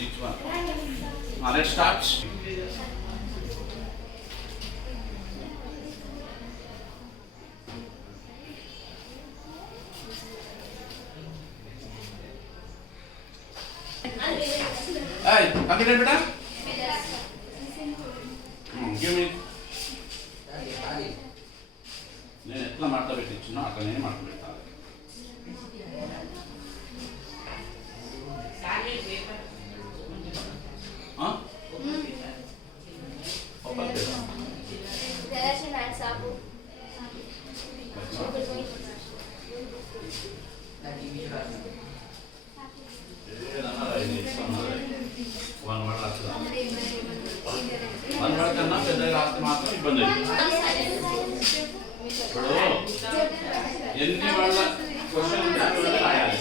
Each one. Let's start. Hey, confident beta? Give me. నేను ఎట్లా మడత పెట్టించున్నా అట్లనే మడత పెట్టాలి. వన్ వర్డ్ కన్నా పెద్దగా రాస్తే మాత్రం ఇబ్బంది ఇప్పుడు ఎన్ని వాళ్ళ క్వశ్చన్ ఉంటే అన్ని రాయాలి.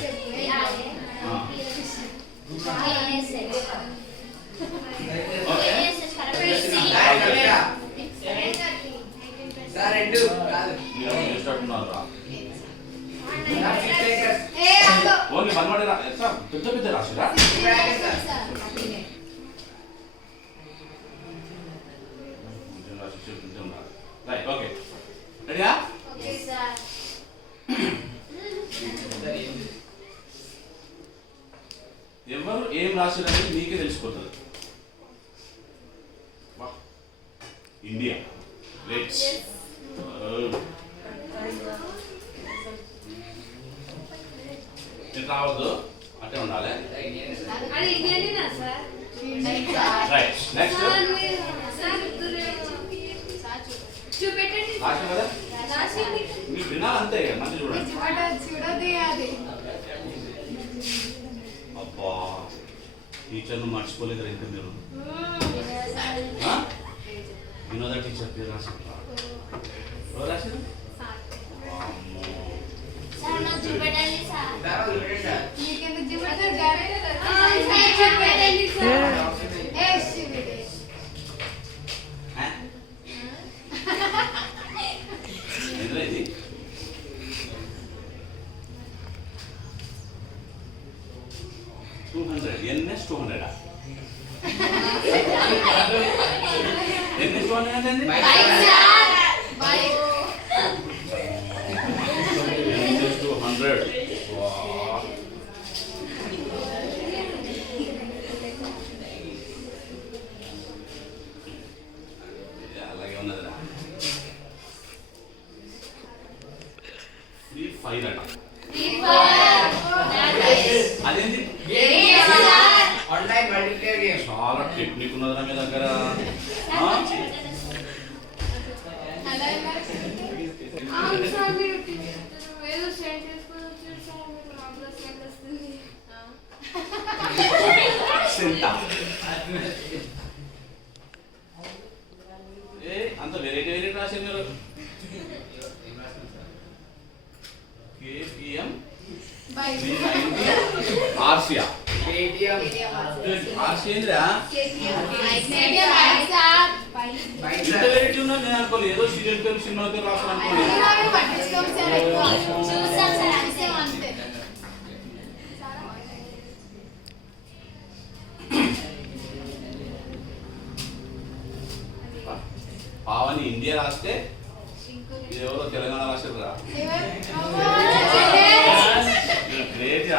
ఓన్లీ వన్ వర్డ్ ఎట్లా పెద్ద పెద్ద రాసిరా? రైట్, ఓకే, రెడీయా? ఎవరు ఏం రాసిరనేది మీకే తెలిసిపోతుంది. ఇండియా లెట్స్ రావద్దు, అట్టే ఉండాలి. రైట్, నెక్స్ట్ మీరు వినాలి అంతే, మంచి చూడండి. అబ్బా, టీచర్ను మర్చిపోలేదు ఇంకా మీరు. వినోద టీచర్ పేరు రాశారు. ఎవరు రాశారు? ఇది 200 NS 200 NS 200 అంటే NS 200. అలాగే ఉన్నదిరా. 35 అట. అదేంటి? Online multiplayer game. చాలా టెక్నిక్ ఉన్నదిరా మీ దగ్గర. అంత వెరైటీ వెరైటీ రాశారు మీరు. KPM ఆర్సియా ఆర్సీ ఏంద్రా? ఇంత వెరైటీ ఉన్నది నేను అనుకోలేదు. ఏదో సీరియల్ పేరు సినిమా పేరు రాస్తాను అనుకోలేదు. పావని ఇండియా రాస్తే ఇది ఎవరో తెలంగాణ రాశారు. గ్రేట్.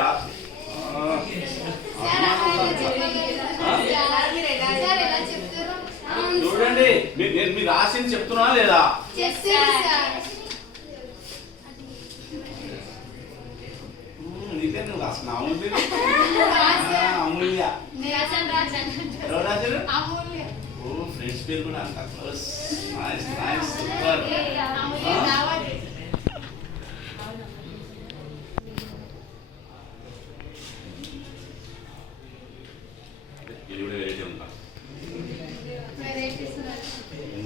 చూడండి, మీరు రాసింది చెప్తున్నా లేదా? నీకే నువ్వు రాసిన అమూల్య. అమూల్య ఎవరు రాశారు? ఫ్రెండ్స్ పేరు కూడా అంత క్లోజ్. Nice nice, super. ఇది కూడా వెరైటీ ఉంటా.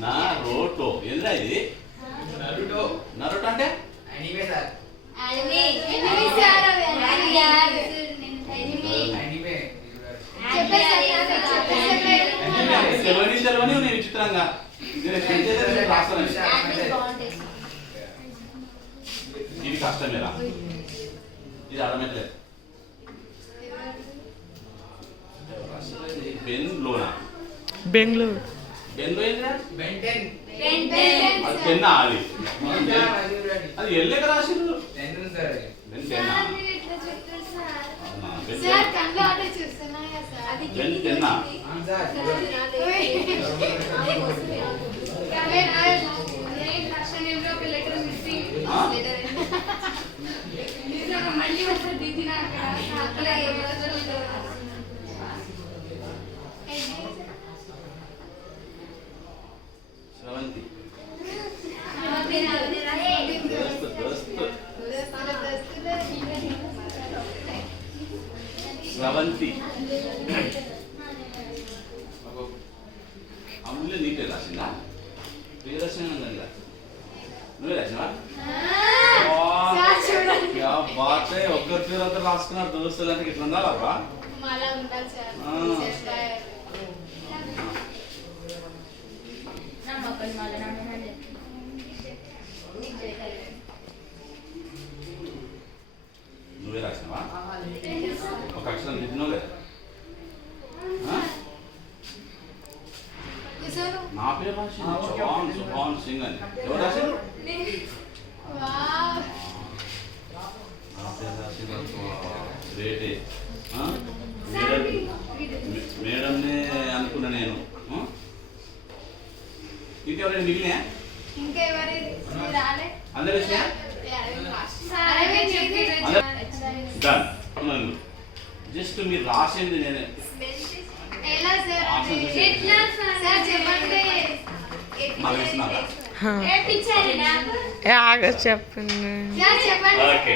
నరోటో ఏంద్రా ఇది? నరోటో అంటే Anime sir. చెప్తున్నాగా నేను ఎక్స్ప్లెయిన్ చేయలేదు, నేను రాస్తాను. ఇది కష్టమేరా, ఇది అడమెట్లేదు. బెంగ్లోనా? బెంగళూరు. బెన్లో ఏంటిరా? అది పెన్నా? అది ఎల్లెక రాసిండ్రు. బెన్ పెన్నా? బెన్ పెన్నా? శ్రవంతి. శ్రవంతి. అమూల్య నీకే రాసిందా? ప్రియదర్శన నువ్వే రాసినవా? బాటే ఒక్కరి పేరు ఒకరు రాసుకున్నారు దోస్తులు అంటే ఇట్లా ఉండాలబ్బా. నువ్వే రాసినవా? ఒక అక్షరం దిద్దినో లేదా? నా పేరు రాసింది చవాన్ సుభాన్ సింగ్ అని. ఎవరు రాశారు? నా పేరు రాసింది రేటే. మేడంనే అనుకున్నా నేను. ఇంకెవరైనా మిగిలినా? అందరూ వచ్చినా? డన్. జస్ట్ మీరు రాసింది నేనే ఆగ చెప్పండి. ఓకే.